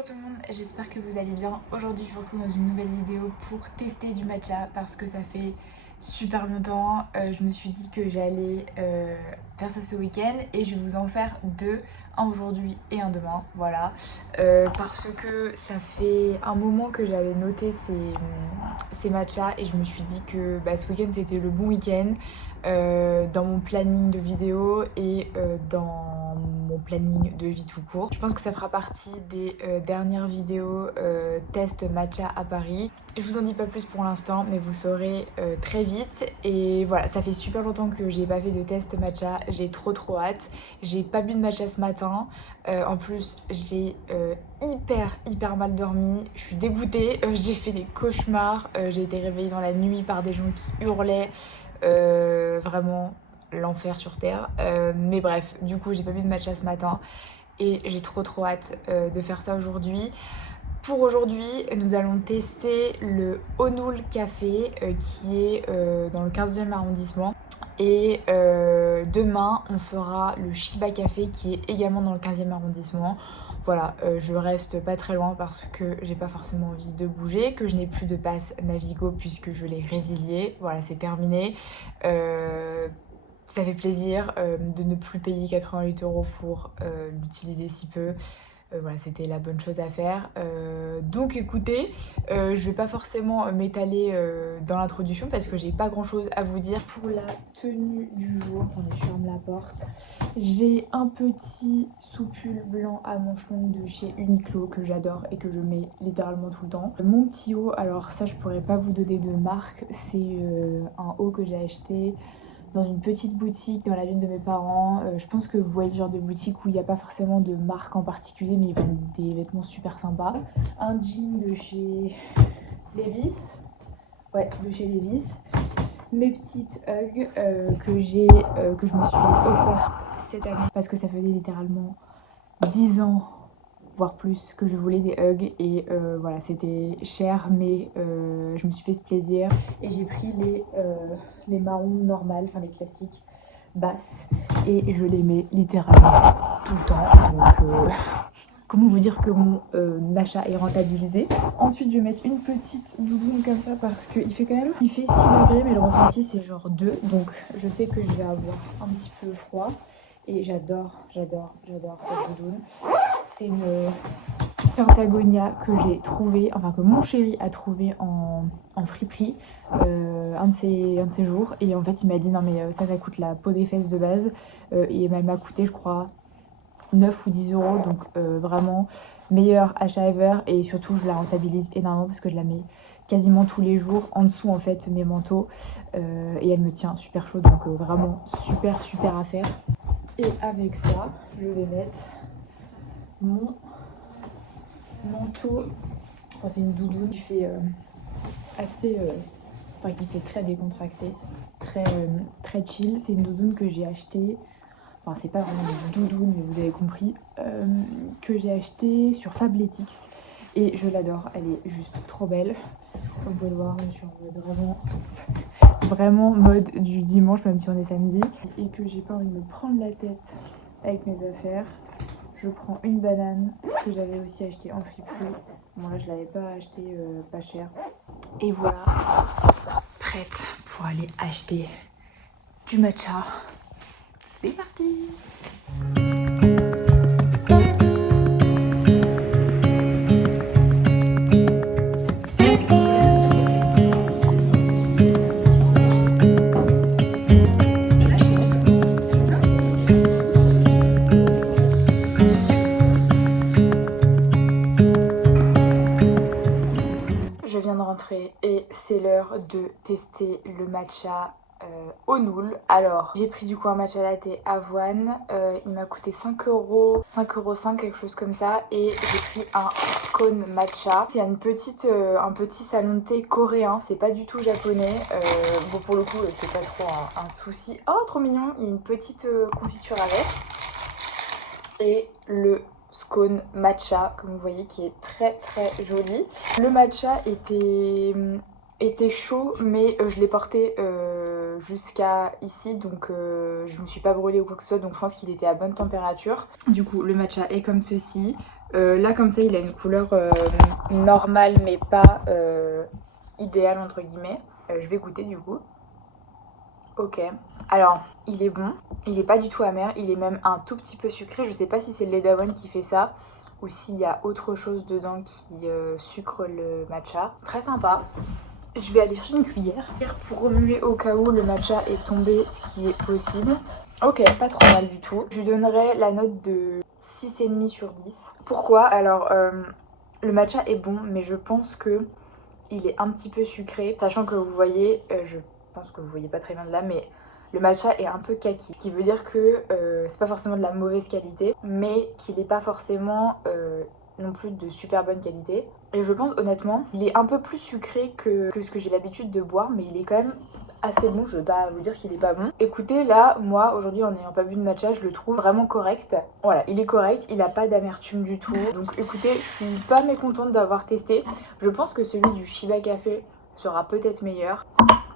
Bonjour tout le monde, j'espère que vous allez bien. Aujourd'hui je vous retrouve dans une nouvelle vidéo pour tester du matcha parce que ça fait super longtemps. Je me suis dit que j'allais faire ça ce week-end et je vais vous en faire deux, un aujourd'hui et un demain, voilà. Parce que ça fait un moment que j'avais noté ces matchas et je me suis dit que ce week-end c'était le bon week-end dans mon planning de vidéo et dans mon planning de vie tout court. Je pense que ça fera partie des dernières vidéos test matcha à Paris. Je vous en dis pas plus pour l'instant, mais vous saurez très vite. Et voilà, ça fait super longtemps que j'ai pas fait de test matcha, j'ai trop hâte. J'ai pas bu de matcha ce matin. En plus, j'ai hyper mal dormi. Je suis dégoûtée. J'ai fait des cauchemars. J'ai été réveillée dans la nuit par des gens qui hurlaient. Vraiment l'enfer sur terre. Mais bref, du coup, j'ai pas bu de matcha ce matin. Et j'ai trop hâte de faire ça aujourd'hui. Pour aujourd'hui, nous allons tester le Onul Café qui est dans le 15e arrondissement. Et demain, on fera le Shiba Café qui est également dans le 15e arrondissement. Voilà, je reste pas très loin parce que j'ai pas forcément envie de bouger, que je n'ai plus de passe Navigo puisque je l'ai résilié. Voilà, c'est terminé. Ça fait plaisir de ne plus payer 88 € pour l'utiliser si peu. Voilà, c'était la bonne chose à faire. Donc écoutez, je vais pas forcément m'étaler dans l'introduction parce que j'ai pas grand chose à vous dire. Pour la tenue du jour, attendez, je ferme la porte. J'ai un petit soupul blanc à manches longues de chez Uniqlo que j'adore et que je mets littéralement tout le temps. Mon petit haut, alors ça je pourrais pas vous donner de marque, c'est un haut que j'ai acheté dans une petite boutique dans la ville de mes parents. Je pense que vous voyez le genre de boutique où il n'y a pas forcément de marque en particulier, mais ils vendent des vêtements super sympas. Un jean de chez Levi's. Ouais, de chez Levi's. Mes petites Ugg que je me suis offert cette année parce que ça faisait littéralement 10 ans voire plus que je voulais des Ugg et voilà, c'était cher mais je me suis fait ce plaisir et j'ai pris les marrons normales, enfin les classiques basses, et je les mets littéralement tout le temps. Donc comment vous dire que mon achat est rentabilisé. Ensuite je vais mettre une petite doudoune comme ça parce qu'il fait quand même, il fait 6 degrés mais le ressenti c'est genre 2, donc je sais que je vais avoir un petit peu froid et j'adore cette doudoune. C'est une Pentagonia que j'ai trouvé, enfin que mon chéri a trouvé en friperie un de ces jours, et en fait il m'a dit non mais ça coûte la peau des fesses de base, et elle m'a coûté je crois 9 ou 10 €, donc vraiment meilleur achat ever, et surtout je la rentabilise énormément parce que je la mets quasiment tous les jours en dessous en fait mes manteaux, et elle me tient super chaud, donc vraiment super à faire. Et avec ça je vais mettre mon manteau, enfin, c'est une doudoune qui fait assez, enfin qui fait très décontracté, très chill. C'est une doudoune que j'ai achetée, enfin c'est pas vraiment une doudoune mais vous avez compris, que j'ai achetée sur Fabletics et je l'adore, elle est juste trop belle. Comme vous pouvez le voir, je suis en mode vraiment mode du dimanche même si on est samedi, et que j'ai pas envie de me prendre la tête avec mes affaires. Je prends une banane que j'avais aussi achetée en friperie. Bon là je l'avais pas acheté pas cher. Et voilà, prête pour aller acheter du matcha. C'est parti! Je viens de rentrer et c'est l'heure de tester le matcha Onul. Alors j'ai pris du coup un matcha latte avoine, il m'a coûté 5 €, 5,05 €, quelque chose comme ça, et j'ai pris un scone matcha. C'est un petit salon de thé coréen, c'est pas du tout japonais. Bon pour le coup c'est pas trop un souci. Oh trop mignon, il y a une petite confiture avec. Et le scone matcha, comme vous voyez, qui est très joli. Le matcha était chaud, mais je l'ai porté jusqu'à ici, donc je me suis pas brûlée ou quoi que ce soit, donc je pense qu'il était à bonne température. Du coup le matcha est comme ceci, Là comme ça il a une couleur normale mais pas idéale entre guillemets. Je vais goûter du coup. Ok. Alors il est bon, il est pas du tout amer, il est même un tout petit peu sucré. Je sais pas si c'est le lait d'avoine qui fait ça ou s'il y a autre chose dedans qui sucre le matcha. Très sympa. Je vais aller chercher une cuillère pour remuer au cas où le matcha est tombé, ce qui est possible. Ok, pas trop mal du tout. Je lui donnerai la note de 6,5 sur 10. Pourquoi? Alors, le matcha est bon, mais je pense que il est un petit peu sucré. Sachant que vous voyez, je pense que vous voyez pas très bien de là, mais le matcha est un peu kaki. Ce qui veut dire que c'est pas forcément de la mauvaise qualité, mais qu'il n'est pas forcément non plus de super bonne qualité. Et je pense honnêtement, il est un peu plus sucré que ce que j'ai l'habitude de boire, mais il est quand même assez bon. Je vais pas vous dire qu'il est pas bon. Écoutez, là, moi aujourd'hui en n'ayant pas bu de matcha, je le trouve vraiment correct. Voilà, il est correct, il a pas d'amertume du tout. Donc écoutez, je suis pas mécontente d'avoir testé. Je pense que celui du Shiba Café sera peut-être meilleur.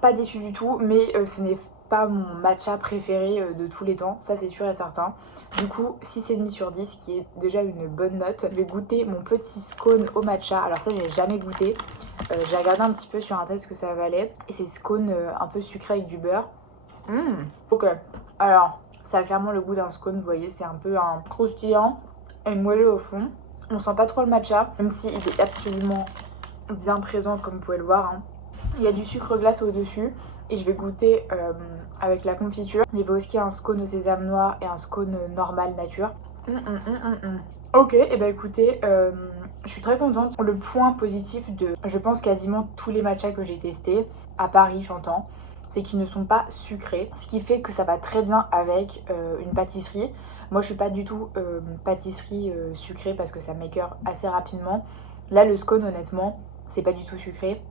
Pas déçu du tout, mais ce n'est pas mon matcha préféré de tous les temps, ça c'est sûr et certain. Du coup, 6,5 sur 10, qui est déjà une bonne note. Je vais goûter mon petit scone au matcha. Alors ça, j'ai jamais goûté. J'ai regardé un petit peu sur internet ce que ça valait. Et c'est scone un peu sucré avec du beurre. Ok. Alors, ça a clairement le goût d'un scone, vous voyez, c'est un peu un croustillant et moelleux au fond. On sent pas trop le matcha, même s'il est absolument bien présent comme vous pouvez le voir. Hein. Il y a du sucre glace au-dessus et je vais goûter avec la confiture. Il y avait aussi un scone au sésame noir et un scone normal nature. Ok, et bah écoutez, je suis très contente. Le point positif de, je pense, quasiment tous les matchas que j'ai testés, à Paris j'entends, c'est qu'ils ne sont pas sucrés. Ce qui fait que ça va très bien avec une pâtisserie. Moi je suis pas du tout pâtisserie sucrée parce que ça m'écœure assez rapidement. Là le scone honnêtement, c'est pas du tout sucré.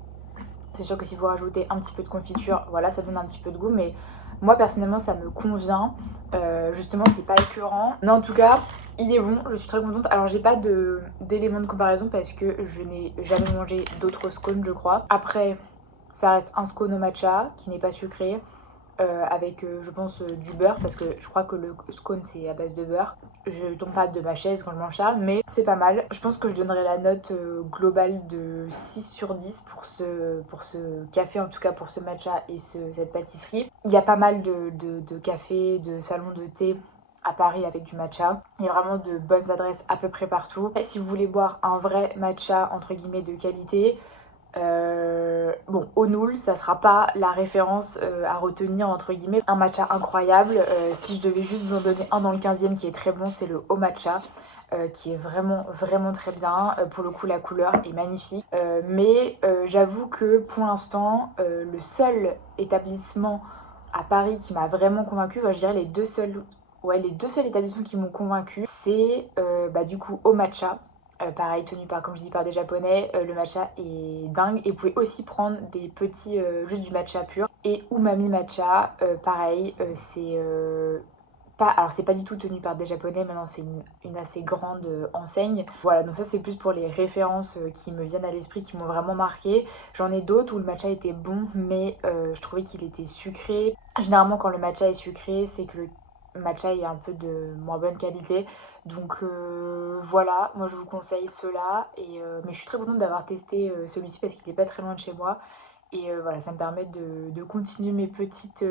C'est sûr que si vous rajoutez un petit peu de confiture, voilà, ça donne un petit peu de goût. Mais moi, personnellement, ça me convient. Justement, c'est pas écœurant. Mais en tout cas, il est bon. Je suis très contente. Alors, j'ai pas d'éléments de comparaison parce que je n'ai jamais mangé d'autres scones, je crois. Après, ça reste un scone au matcha qui n'est pas sucré. Avec je pense du beurre parce que je crois que le scone c'est à base de beurre. Je tombe pas de ma chaise quand je mange ça, mais c'est pas mal. Je pense que je donnerai la note globale de 6 sur 10 pour ce café, en tout cas pour ce matcha et cette pâtisserie. Il y a pas mal de cafés, de salons de thé à Paris avec du matcha. Il y a vraiment de bonnes adresses à peu près partout. Et si vous voulez boire un vrai matcha entre guillemets de qualité, bon, Onul, ça sera pas la référence à retenir entre guillemets. Un matcha incroyable, si je devais juste vous en donner un dans le 15e qui est très bon, c'est le Au Matcha. Qui est vraiment vraiment très bien. Pour le coup la couleur est magnifique. Mais j'avoue que pour l'instant le seul établissement à Paris qui m'a vraiment convaincue, je dirais les deux seuls établissements qui m'ont convaincue, c'est du coup Au Matcha. Pareil, tenu par, comme je dis, par des japonais, le matcha est dingue. Et vous pouvez aussi prendre des petits, juste du matcha pur. Et Umami Matcha, pareil, c'est pas, alors c'est pas du tout tenu par des japonais, maintenant c'est une assez grande enseigne. Voilà, donc ça c'est plus pour les références qui me viennent à l'esprit, qui m'ont vraiment marqué. J'en ai d'autres où le matcha était bon, mais je trouvais qu'il était sucré. Généralement quand le matcha est sucré, c'est que le matcha est un peu de moins bonne qualité. Donc voilà, moi je vous conseille ceux-là. Mais je suis très contente d'avoir testé celui-ci parce qu'il n'est pas très loin de chez moi. Et voilà, ça me permet de continuer mes petites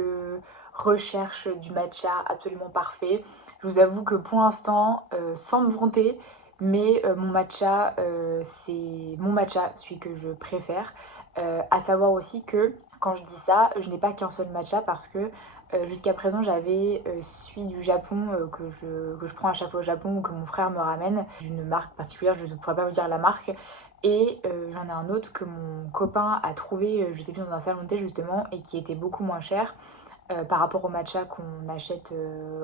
recherches du matcha absolument parfait. Je vous avoue que pour l'instant, sans me vanter, mais mon matcha, c'est mon matcha, celui que je préfère. À savoir aussi que quand je dis ça, je n'ai pas qu'un seul matcha parce que jusqu'à présent, j'avais celui du Japon que je prends à chaque fois au Japon ou que mon frère me ramène d'une marque particulière, je ne pourrais pas vous dire la marque. Et j'en ai un autre que mon copain a trouvé, je sais plus, dans un salon de thé justement, et qui était beaucoup moins cher par rapport au matcha qu'on achète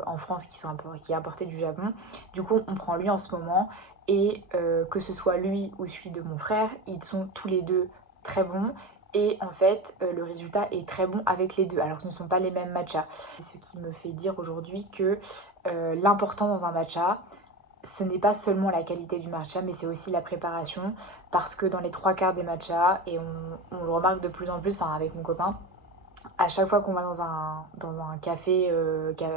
en France qui est importé du Japon. Du coup, on prend lui en ce moment. Et que ce soit lui ou celui de mon frère, ils sont tous les deux très bons. Et en fait, le résultat est très bon avec les deux, alors que ce ne sont pas les mêmes matchas. C'est ce qui me fait dire aujourd'hui que l'important dans un matcha, ce n'est pas seulement la qualité du matcha, mais c'est aussi la préparation. Parce que dans les trois quarts des matchas, et on le remarque de plus en plus, enfin avec mon copain, à chaque fois qu'on va dans un café,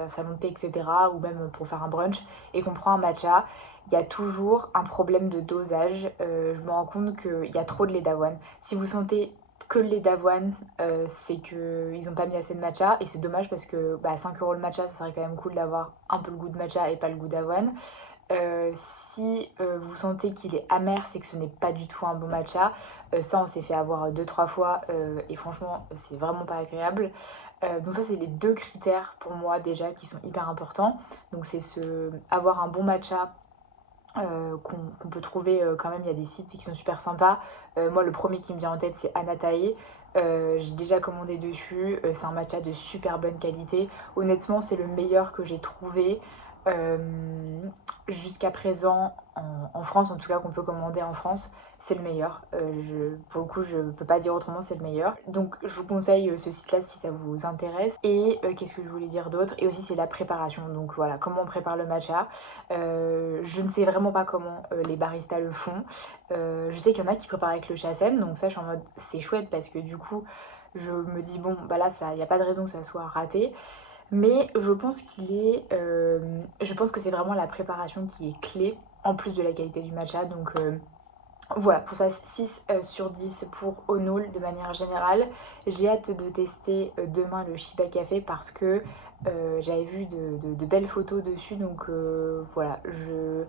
salon de thé, etc., ou même pour faire un brunch, et qu'on prend un matcha, il y a toujours un problème de dosage. Je me rends compte qu'il y a trop de lait d'avoine. Si vous sentez que le lait d'avoine, c'est qu'ils n'ont pas mis assez de matcha, et c'est dommage parce que 5 € le matcha, ça serait quand même cool d'avoir un peu le goût de matcha et pas le goût d'avoine. Si vous sentez qu'il est amer, c'est que ce n'est pas du tout un bon matcha. Ça, on s'est fait avoir deux trois fois et franchement, c'est vraiment pas agréable. Donc ça, c'est les deux critères pour moi déjà qui sont hyper importants. Donc c'est avoir un bon matcha qu'on peut trouver quand même. Il y a des sites qui sont super sympas. Moi, le premier qui me vient en tête, c'est Anatae. J'ai déjà commandé dessus. C'est un matcha de super bonne qualité. Honnêtement, c'est le meilleur que j'ai trouvé jusqu'à présent en France, en tout cas qu'on peut commander en France. C'est le meilleur. Pour le coup, je ne peux pas dire autrement, c'est le meilleur. Donc, je vous conseille ce site-là si ça vous intéresse. Et qu'est-ce que je voulais dire d'autre? Et aussi, c'est la préparation. Donc, voilà, comment on prépare le matcha. Je ne sais vraiment pas comment les baristas le font. Je sais qu'il y en a qui préparent avec le chassen. Donc, ça, je suis en mode, c'est chouette parce que du coup, je me dis, bon, bah là, il n'y a pas de raison que ça soit raté. Mais je pense je pense que c'est vraiment la préparation qui est clé, en plus de la qualité du matcha. Donc voilà, pour ça 6 sur 10 pour Onul de manière générale. J'ai hâte de tester demain le Shiba Café parce que j'avais vu de belles photos dessus. Donc voilà, je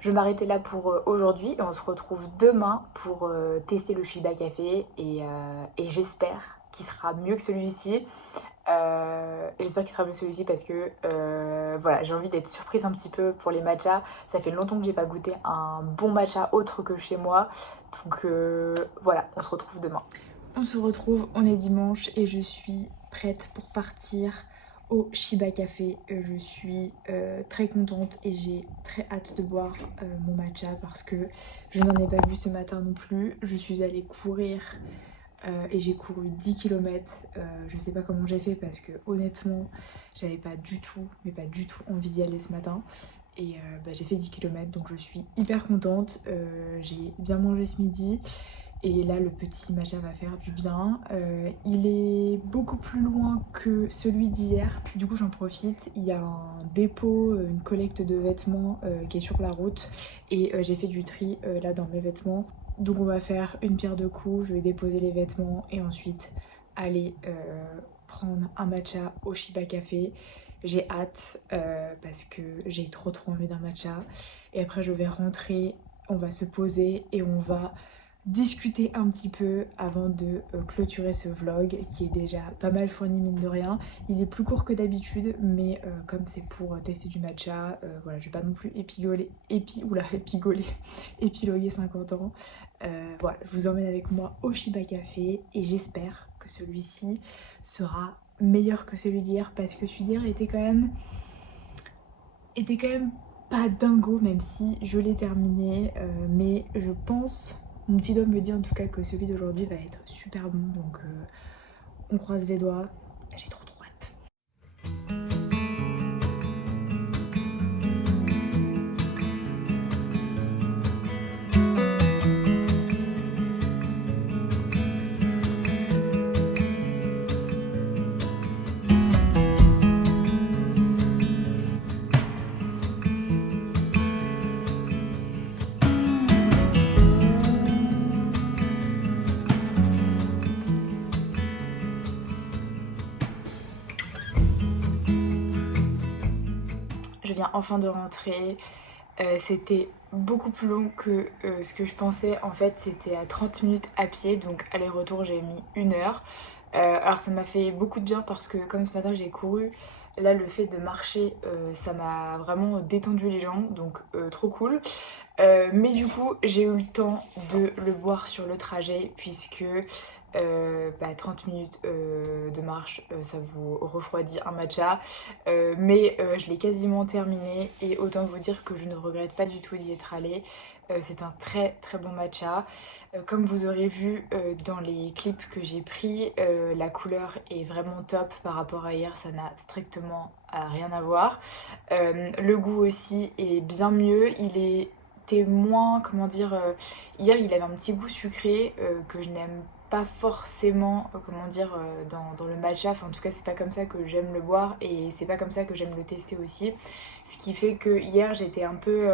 vais m'arrêter là pour aujourd'hui et on se retrouve demain pour tester le Shiba Café et j'espère qu'il sera mieux que celui-ci. J'espère qu'il sera mieux celui-ci parce que voilà, j'ai envie d'être surprise un petit peu pour les matchas. Ça fait longtemps que j'ai pas goûté un bon matcha autre que chez moi. Donc voilà, on se retrouve demain. On se retrouve, on est dimanche et je suis prête pour partir au Shiba Café. Je suis très contente et j'ai très hâte de boire mon matcha parce que je n'en ai pas bu ce matin non plus. Je suis allée courir et j'ai couru 10 km. Je sais pas comment j'ai fait parce que honnêtement, j'avais pas du tout, mais pas du tout envie d'y aller ce matin. Et j'ai fait 10 km donc je suis hyper contente. J'ai bien mangé ce midi. Et là, le petit matcha va faire du bien. Il est beaucoup plus loin que celui d'hier. Du coup, j'en profite. Il y a un dépôt, une collecte de vêtements qui est sur la route. Et j'ai fait du tri là dans mes vêtements. Donc on va faire une pierre deux coups. Je vais déposer les vêtements et ensuite aller prendre un matcha au Shiba Café. J'ai hâte parce que j'ai trop envie d'un matcha. Et après, je vais rentrer. On va se poser et on va discuter un petit peu avant de clôturer ce vlog qui est déjà pas mal fourni mine de rien. Il est plus court que d'habitude mais comme c'est pour tester du matcha, voilà, je vais pas non plus épiloguer 50 ans. Voilà, je vous emmène avec moi au Shiba Café et j'espère que celui-ci sera meilleur que celui d'hier parce que celui d'hier était quand même pas dingo même si je l'ai terminé mais je pense, mon petit doigt me dit en tout cas que celui d'aujourd'hui va être super bon donc on croise les doigts, j'ai trop hâte. Je viens enfin de rentrer. C'était beaucoup plus long que ce que je pensais. En fait, c'était à 30 minutes à pied, donc aller-retour, j'ai mis 1 heure. Alors, ça m'a fait beaucoup de bien parce que, comme ce matin, j'ai couru. Là, le fait de marcher, ça m'a vraiment détendu les jambes, donc trop cool. Mais du coup, j'ai eu le temps de le boire sur le trajet puisque 30 minutes de marche, ça vous refroidit un matcha. Mais je l'ai quasiment terminé et autant vous dire que je ne regrette pas du tout d'y être allée. C'est un très bon matcha. Comme vous aurez vu dans les clips que j'ai pris, la couleur est vraiment top par rapport à hier, ça n'a strictement rien à voir. Le goût aussi est bien mieux, était moins, comment dire, hier il avait un petit goût sucré que je n'aime pas forcément, comment dire, dans le matcha, enfin en tout cas c'est pas comme ça que j'aime le boire et c'est pas comme ça que j'aime le tester aussi. Ce qui fait que hier j'étais un peu...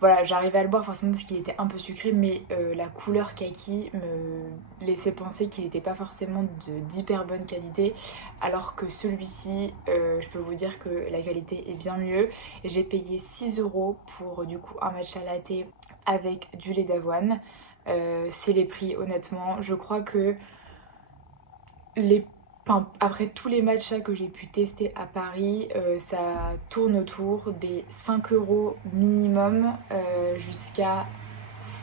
voilà, j'arrivais à le boire forcément parce qu'il était un peu sucré, mais la couleur kaki me laissait penser qu'il n'était pas forcément d'hyper bonne qualité, alors que celui-ci, je peux vous dire que la qualité est bien mieux. J'ai payé 6 € pour du coup un matcha latte avec du lait d'avoine. C'est les prix, honnêtement. Je crois que les enfin, après tous les matchas que j'ai pu tester à Paris, ça tourne autour des 5 € minimum jusqu'à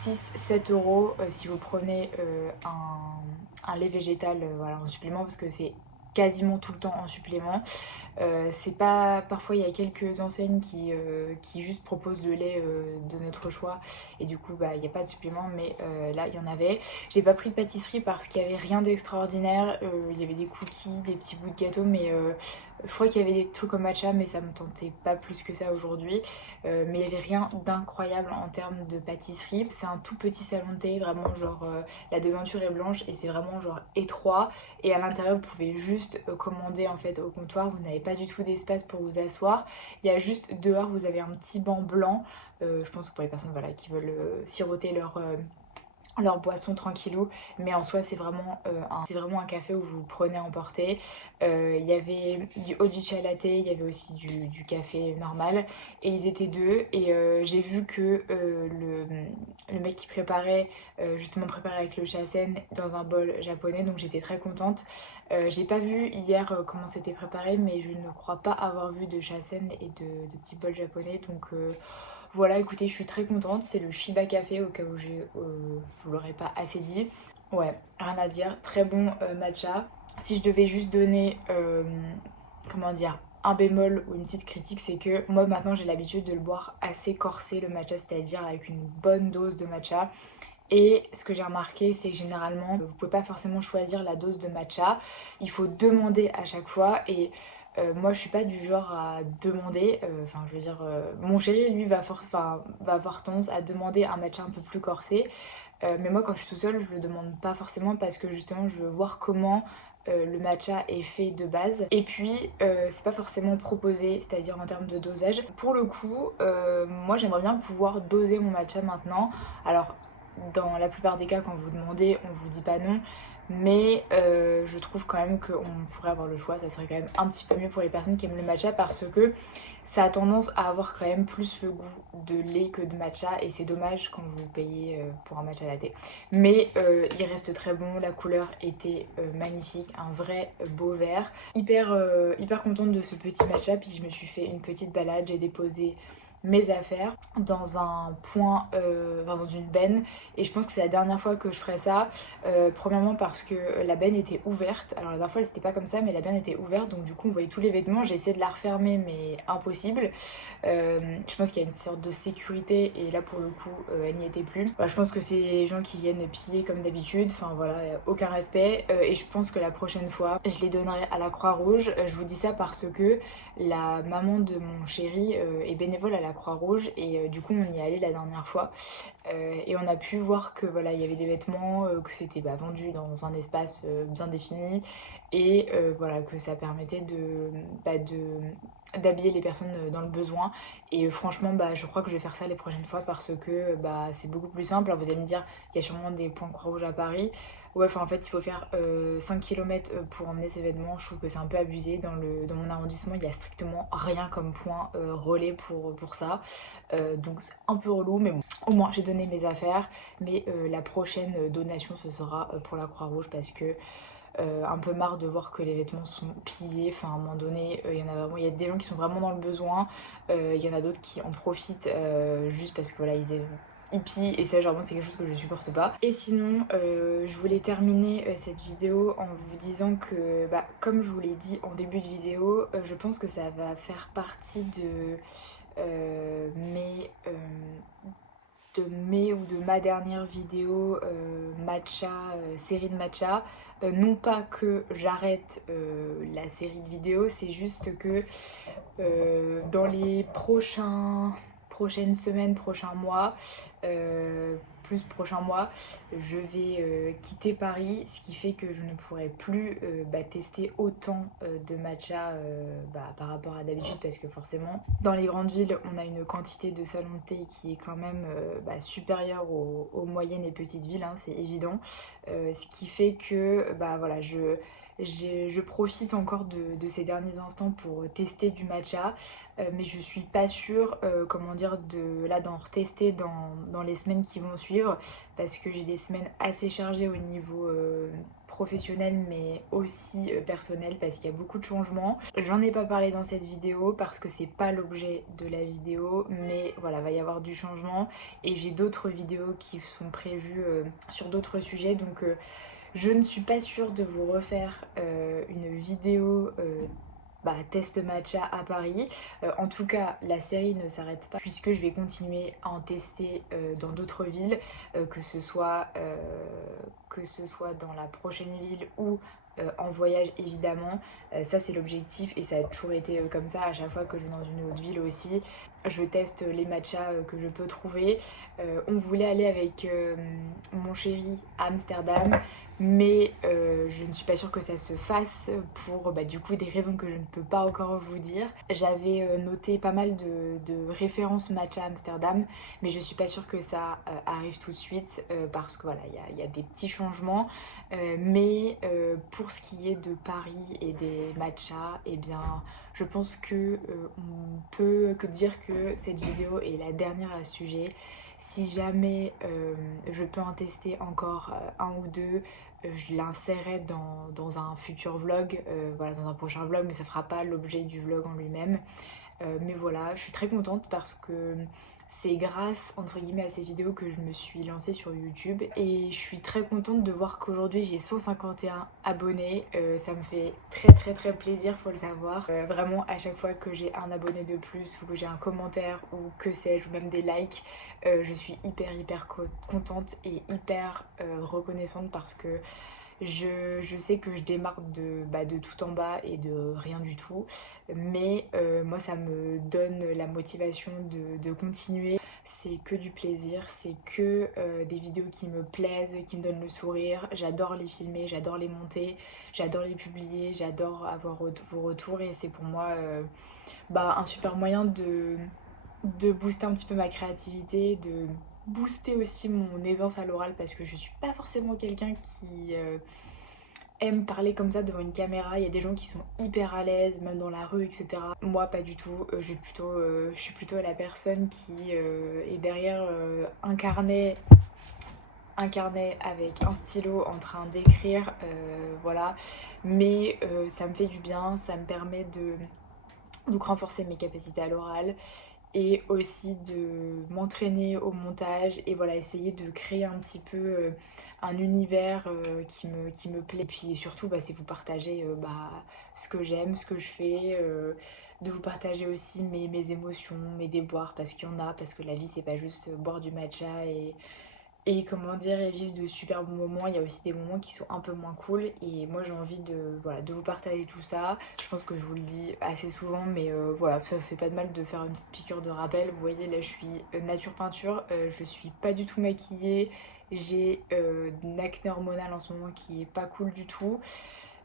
6-7 € si vous prenez un lait végétal voilà, en supplément, parce que c'est quasiment tout le temps en supplément. C'est pas... Parfois il y a quelques enseignes qui juste proposent le lait de notre choix et du coup bah il n'y a pas de supplément, mais là il y en avait. J'ai pas pris de pâtisserie parce qu'il y avait rien d'extraordinaire. Il y avait des cookies, des petits bouts de gâteau, mais je crois qu'il y avait des trucs au matcha, mais ça me tentait pas plus que ça aujourd'hui. Mais il y avait rien d'incroyable en termes de pâtisserie. C'est un tout petit salon de thé, vraiment genre la devanture est blanche et c'est vraiment genre étroit, et à l'intérieur vous pouvez juste commander en fait au comptoir, vous n'avez pas du tout d'espace pour vous asseoir. Il y a juste dehors, vous avez un petit banc blanc, je pense que pour les personnes voilà, qui veulent siroter leur boisson tranquillou, mais en soi c'est vraiment un café où vous prenez à emporter. Il y avait du hojicha latte, il y avait aussi du café normal, et ils étaient deux, et j'ai vu que le mec qui préparait justement préparait avec le shasen dans un bol japonais, donc j'étais très contente. J'ai pas vu hier comment c'était préparé, mais je ne crois pas avoir vu de shasen et de petits bols japonais, donc voilà, écoutez, je suis très contente. C'est le Shiba Café, au cas où je vous l'aurais pas assez dit. Ouais, rien à dire. Très bon matcha. Si je devais juste donner, comment dire, un bémol ou une petite critique, c'est que moi maintenant j'ai l'habitude de le boire assez corsé, le matcha, c'est-à-dire avec une bonne dose de matcha. Et ce que j'ai remarqué, c'est que généralement, vous pouvez pas forcément choisir la dose de matcha. Il faut demander à chaque fois. Et moi, je suis pas du genre à demander. Enfin, je veux dire, mon chéri, lui, va avoir tendance à demander un matcha un peu plus corsé. Mais moi, quand je suis tout seule, je le demande pas forcément parce que justement, je veux voir comment le matcha est fait de base. Et puis, c'est pas forcément proposé, c'est-à-dire en termes de dosage. Pour le coup, moi, j'aimerais bien pouvoir doser mon matcha maintenant. Alors, dans la plupart des cas, quand vous demandez, on vous dit pas non. Mais je trouve quand même qu'on pourrait avoir le choix. Ça serait quand même un petit peu mieux pour les personnes qui aiment le matcha, parce que ça a tendance à avoir quand même plus le goût de lait que de matcha, et c'est dommage quand vous payez pour un matcha latte. Mais il reste très bon, la couleur était magnifique, un vrai beau vert. Hyper contente de ce petit matcha, puis je me suis fait une petite balade, j'ai déposé mes affaires dans un point, dans une benne, et je pense que c'est la dernière fois que je ferai ça. Premièrement parce que la benne était ouverte, alors la dernière fois c'était pas comme ça, mais la benne était ouverte, donc du coup on voyait tous les vêtements. J'ai essayé de la refermer, mais impossible. Je pense qu'il y a une sorte de sécurité, et là pour le coup elle n'y était plus. Voilà, je pense que c'est les gens qui viennent piller comme d'habitude, enfin voilà, aucun respect. Et je pense que la prochaine fois je les donnerai à la Croix-Rouge. Je vous dis ça parce que la maman de mon chéri est bénévole à la Croix-Rouge, et du coup on y est allé la dernière fois. Et on a pu voir que voilà, il y avait des vêtements, que c'était vendu dans un espace bien défini, et voilà, que ça permettait d'habiller les personnes dans le besoin. Et franchement, je crois que je vais faire ça les prochaines fois, parce que c'est beaucoup plus simple. Alors vous allez me dire, il y a sûrement des points Croix-Rouge à Paris. Ouais, enfin en fait il faut faire 5 km pour emmener ses vêtements. Je trouve que c'est un peu abusé. Dans mon arrondissement, il y a strictement rien comme point relais pour ça. Donc c'est un peu relou, mais bon, au moins j'ai donné mes affaires. Mais la prochaine donation, ce sera pour la Croix-Rouge, parce que un peu marre de voir que les vêtements sont pillés. Enfin, à un moment donné, il y a des gens qui sont vraiment dans le besoin. Il y en a d'autres qui en profitent juste parce que voilà, ils pillent, et ça, genre, moi, c'est quelque chose que je supporte pas. Et sinon, je voulais terminer cette vidéo en vous disant que, comme je vous l'ai dit en début de vidéo, je pense que ça va faire partie de mes ou de ma dernière vidéo matcha, série de matcha. Non pas que j'arrête la série de vidéos, c'est juste que dans les prochaines semaines, prochains mois, plus prochains mois, je vais quitter Paris, ce qui fait que je ne pourrai plus tester autant de matcha par rapport à d'habitude, parce que forcément, dans les grandes villes, on a une quantité de salons de thé qui est quand même supérieure aux moyennes et petites villes, hein, c'est évident. Ce qui fait que voilà, je profite encore de ces derniers instants pour tester du matcha, mais je suis pas sûre comment dire d'en retester dans les semaines qui vont suivre, parce que j'ai des semaines assez chargées au niveau professionnel, mais aussi personnel, parce qu'il y a beaucoup de changements. J'en ai pas parlé dans cette vidéo parce que c'est pas l'objet de la vidéo, mais voilà, va y avoir du changement et j'ai d'autres vidéos qui sont prévues sur d'autres sujets, donc je ne suis pas sûre de vous refaire une vidéo test matcha à Paris. En tout cas, la série ne s'arrête pas puisque je vais continuer à en tester dans d'autres villes, que ce soit dans la prochaine ville ou en voyage évidemment. Ça c'est l'objectif et ça a toujours été comme ça à chaque fois que je vais dans une autre ville aussi. Je teste les matchas que je peux trouver. On voulait aller avec mon chéri à Amsterdam, mais je ne suis pas sûre que ça se fasse pour du coup des raisons que je ne peux pas encore vous dire. J'avais noté pas mal de références matcha à Amsterdam, mais je suis pas sûre que ça arrive tout de suite parce que voilà, il y a des petits changements. Mais pour ce qui est de Paris et des matchas, eh bien je pense que on peut que dire que cette vidéo est la dernière à ce sujet. Si jamais je peux en tester encore un ou deux, je l'insérerai dans un futur vlog, voilà, dans un prochain vlog, mais ça fera pas l'objet du vlog en lui-même. Mais voilà, je suis très contente parce que c'est grâce entre guillemets à ces vidéos que je me suis lancée sur YouTube et je suis très contente de voir qu'aujourd'hui j'ai 151 abonnés. Ça me fait très plaisir, faut le savoir. Vraiment à chaque fois que j'ai un abonné de plus ou que j'ai un commentaire ou que sais-je, ou même des likes, je suis hyper contente et hyper reconnaissante parce que je sais que je démarre de tout en bas et de rien du tout, mais moi ça me donne la motivation de continuer. C'est que du plaisir, c'est que des vidéos qui me plaisent, qui me donnent le sourire. J'adore les filmer, j'adore les monter, j'adore les publier, j'adore avoir vos retours et c'est pour moi un super moyen de booster un petit peu ma créativité, de booster aussi mon aisance à l'oral parce que je suis pas forcément quelqu'un qui aime parler comme ça devant une caméra. Il y a des gens qui sont hyper à l'aise, même dans la rue, etc. Moi, pas du tout. Je suis plutôt la personne qui est derrière un carnet avec un stylo en train d'écrire, voilà. Mais ça me fait du bien, ça me permet de donc renforcer mes capacités à l'oral et aussi de m'entraîner au montage et voilà, essayer de créer un petit peu un univers qui me plaît. Et puis surtout c'est vous partager ce que j'aime, ce que je fais, de vous partager aussi mes émotions, mes déboires, parce qu'il y en a, parce que la vie c'est pas juste boire du matcha et comment dire, et vivre de super bons moments. Il y a aussi des moments qui sont un peu moins cool et moi j'ai envie voilà, de vous partager tout ça. Je pense que je vous le dis assez souvent, mais voilà, ça fait pas de mal de faire une petite piqûre de rappel. Vous voyez là je suis nature peinture, je suis pas du tout maquillée, j'ai une acné hormonale en ce moment qui est pas cool du tout.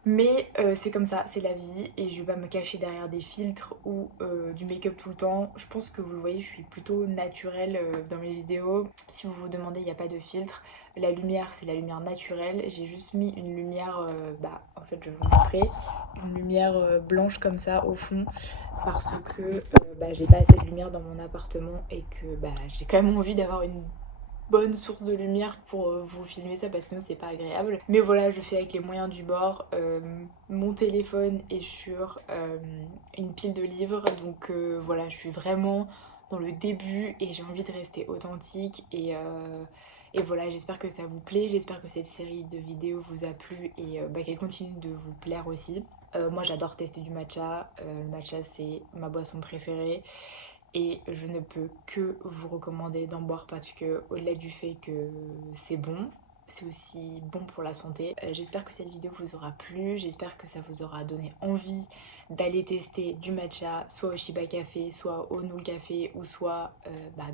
Mais c'est comme ça, c'est la vie et je vais pas me cacher derrière des filtres ou du make-up tout le temps. Je pense que vous le voyez, je suis plutôt naturelle dans mes vidéos. Si vous vous demandez, il n'y a pas de filtre. La lumière, c'est la lumière naturelle. J'ai juste mis une lumière, en fait je vais vous montrer, une lumière blanche comme ça au fond parce que j'ai pas assez de lumière dans mon appartement et que j'ai quand même envie d'avoir une bonne source de lumière pour vous filmer ça parce que sinon c'est pas agréable. Mais voilà, je fais avec les moyens du bord. Mon téléphone est sur une pile de livres, donc voilà, je suis vraiment dans le début et j'ai envie de rester authentique et voilà, j'espère que ça vous plaît, j'espère que cette série de vidéos vous a plu et qu'elle continue de vous plaire aussi. Moi j'adore tester du matcha, le matcha c'est ma boisson préférée et je ne peux que vous recommander d'en boire parce que au-delà du fait que c'est bon, c'est aussi bon pour la santé. J'espère que cette vidéo vous aura plu, j'espère que ça vous aura donné envie d'aller tester du matcha, soit au Shiba Café, soit au Noul Café, ou soit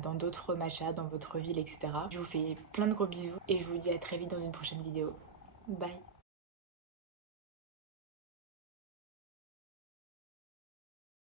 dans d'autres matchas dans votre ville, etc. Je vous fais plein de gros bisous et je vous dis à très vite dans une prochaine vidéo. Bye.